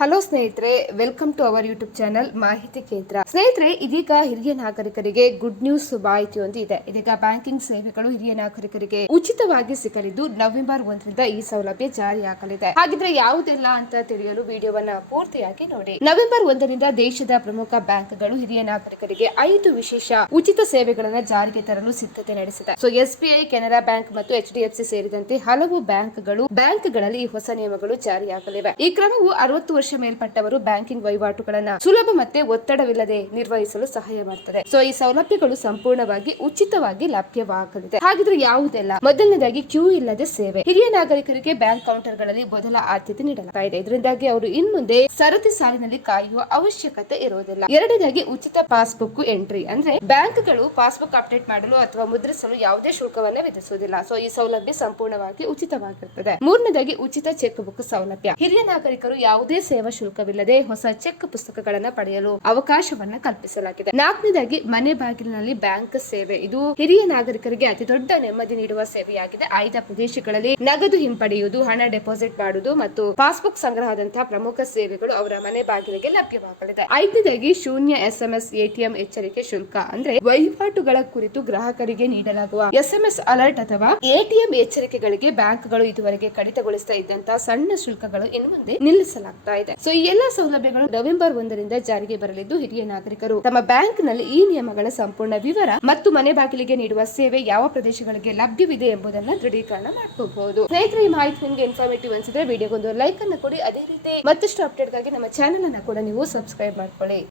Hello ಸ್ನೇಹಿತರೆ, welcome to our YouTube channel Mahiti Kendra. ಸ್ನೇಹಿತರೆ, ಇದೀಗ ಹಿರಿಯ ನಾಗರಿಕರಿಗೆ ಗುಡ್ ನ್ಯೂಸ್ ಮಾಹಿತಿಯೊಂದು ಇದೆ. ಇದೀಗ ಬ್ಯಾಂಕಿಂಗ್ ಸೇವೆಗಳು ಹಿರಿಯ ನಾಗರಿಕರಿಗೆ ಉಚಿತವಾಗಿ ಸಿಗಲಿದ್ದು ನವೆಂಬರ್ 1ರಿಂದ ಈ ಸೌಲಭ್ಯ ಜಾರಿಯಾಗಲಿದೆ. ಹಾಗಿದ್ರೆ ಯಾವುದೆಲ್ಲ ಅಂತ ತಿಳಿಯಲು ವಿಡಿಯೋವನ್ನ ಪೂರ್ತಿಯಾಗಿ ನೋಡಿ. ನವೆಂಬರ್ 1ರಿಂದ ದೇಶದ ಪ್ರಮುಖ ಬ್ಯಾಂಕ್ಗಳು ಹಿರಿಯ ನಾಗರಿಕರಿಗೆ 5 ವಿಶೇಷ ಉಚಿತ ಸೇವೆಗಳನ್ನು ಜಾರಿಗೆ ತರಲು ಸಿದ್ಧತೆ ನಡೆಸಿದೆ. SBI, ಕೆನರಾ ಬ್ಯಾಂಕ್ ಮತ್ತು HDFC ಸೇರಿದಂತೆ ಹಲವು ಬ್ಯಾಂಕ್ಗಳಲ್ಲಿ ಈ ಹೊಸ ನಿಯಮಗಳು ಜಾರಿಯಾಗಲಿವೆ. ಈ ಕ್ರಮವು 60 ವರ್ಷ ಮೇಲ್ಪಟ್ಟವರು ಬ್ಯಾಂಕಿಂಗ್ ವಹಿವಾಟುಗಳನ್ನು ಸುಲಭ ಮತ್ತೆ ಒತ್ತಡವಿಲ್ಲದೆ ನಿರ್ವಹಿಸಲು ಸಹಾಯ ಮಾಡುತ್ತದೆ. ಈ ಸೌಲಭ್ಯಗಳು ಸಂಪೂರ್ಣವಾಗಿ ಉಚಿತವಾಗಿ ಲಭ್ಯವಾಗಲಿದೆ. ಹಾಗಿದ್ರೆ ಯಾವುದೆಲ್ಲ? ಮೊದಲನೇದಾಗಿ, ಕ್ಯೂ ಇಲ್ಲದೆ ಸೇವೆ. ಹಿರಿಯ ನಾಗರಿಕರಿಗೆ ಬ್ಯಾಂಕ್ ಕೌಂಟರ್ಗಳಲ್ಲಿ ಮೊದಲ ಆದ್ಯತೆ ನೀಡಲಾಗಿದೆ. ಇದರಿಂದಾಗಿ ಅವರು ಇನ್ಮುಂದೆ ಸರತಿ ಸಾಲಿನಲ್ಲಿ ಕಾಯುವ ಅವಶ್ಯಕತೆ ಇರುವುದಿಲ್ಲ. ಎರಡನೇದಾಗಿ, ಉಚಿತ ಪಾಸ್ಬುಕ್ ಎಂಟ್ರಿ. ಅಂದ್ರೆ ಬ್ಯಾಂಕ್ಗಳು ಪಾಸ್ಬುಕ್ ಅಪ್ಡೇಟ್ ಮಾಡಲು ಅಥವಾ ಮುದ್ರಿಸಲು ಯಾವುದೇ ಶುಲ್ಕವನ್ನ ವಿಧಿಸುವುದಿಲ್ಲ. ಈ ಸೌಲಭ್ಯ ಸಂಪೂರ್ಣವಾಗಿ ಉಚಿತವಾಗಿರುತ್ತದೆ. ಮೂರನೇದಾಗಿ, ಉಚಿತ ಚೆಕ್ ಬುಕ್ ಸೌಲಭ್ಯ. ಹಿರಿಯ ನಾಗರಿಕರು ಯಾವುದೇ ಸೇವಾ ಶುಲ್ಕವಿಲ್ಲದೆ ಹೊಸ ಚೆಕ್ ಪುಸ್ತಕಗಳನ್ನು ಪಡೆಯಲು ಅವಕಾಶವನ್ನ ಕಲ್ಪಿಸಲಾಗಿದೆ. ನಾಲ್ಕನೇದಾಗಿ, ಮನೆ ಬಾಗಿಲಿನಲ್ಲಿ ಬ್ಯಾಂಕ್ ಸೇವೆ. ಇದು ಹಿರಿಯ ನಾಗರಿಕರಿಗೆ ಅತಿ ದೊಡ್ಡ ನೆಮ್ಮದಿ ನೀಡುವ ಸೇವೆಯಾಗಿದೆ. ಆಯ್ದ ಪ್ರದೇಶಗಳಲ್ಲಿ ನಗದು ಹಿಂಪಡೆಯುವುದು, ಹಣ ಡೆಪಾಸಿಟ್ ಮಾಡುವುದು ಮತ್ತು ಪಾಸ್ಬುಕ್ ಸಂಗ್ರಹದಂತಹ ಪ್ರಮುಖ ಸೇವೆಗಳು ಅವರ ಮನೆ ಬಾಗಿಲಿಗೆ ಲಭ್ಯವಾಗಲಿದೆ. ಐದನೇದಾಗಿ, ಶೂನ್ಯ SMS ATM ಎಚ್ಚರಿಕೆ ಶುಲ್ಕ. ಅಂದ್ರೆ ವಹಿವಾಟುಗಳ ಕುರಿತು ಗ್ರಾಹಕರಿಗೆ ನೀಡಲಾಗುವ SMS ಅಲರ್ಟ್ ಅಥವಾ ATM ಎಚ್ಚರಿಕೆಗಳಿಗೆ ಬ್ಯಾಂಕ್ಗಳು ಇದುವರೆಗೆ ಕಡಿತಗೊಳಿಸ್ತಾ ಇದ್ದಂತಹ ಸಣ್ಣ ಶುಲ್ಕಗಳು ಇನ್ನು ಮುಂದೆ ನಿಲ್ಲಿಸಲಾಗ್ತಾ ಇದೆ. ಈ ಎಲ್ಲಾ ಸೌಲಭ್ಯಗಳು ನವೆಂಬರ್ 1ರಿಂದ ಜಾರಿಗೆ ಬರಲಿದ್ದು, ಹಿರಿಯ ನಾಗರಿಕರು ತಮ್ಮ ಬ್ಯಾಂಕ್ ನಲ್ಲಿ ಈ ನಿಯಮಗಳ ಸಂಪೂರ್ಣ ವಿವರ ಮತ್ತು ಮನೆ ಬಾಗಿಲಿಗೆ ನೀಡುವ ಸೇವೆ ಯಾವ ಪ್ರದೇಶಗಳಿಗೆ ಲಭ್ಯವಿದೆ ಎಂಬುದನ್ನು ದೃಢೀಕರಣ ಮಾಡಬಹುದು. ಸ್ನೇಹಿತರೆ, ಈ ಮಾಹಿತಿ ನಿಮಗೆ ಇನ್ಫಾರ್ಮೇಟಿವ್ ಅನ್ಸಿದ್ರೆ ವಿಡಿಯೋಗೊಂದು ಲೈಕ್ ಅನ್ನು ಕೊಡಿ. ಅದೇ ರೀತಿ ಮತ್ತಷ್ಟು ಅಪ್ಡೇಟ್ ಗಾಗಿ ನಮ್ಮ ಚಾನೆಲ್ ಅನ್ನು ಕೂಡ ನೀವು ಸಬ್ಸ್ಕ್ರೈಬ್ ಮಾಡ್ಕೊಳ್ಳಿ.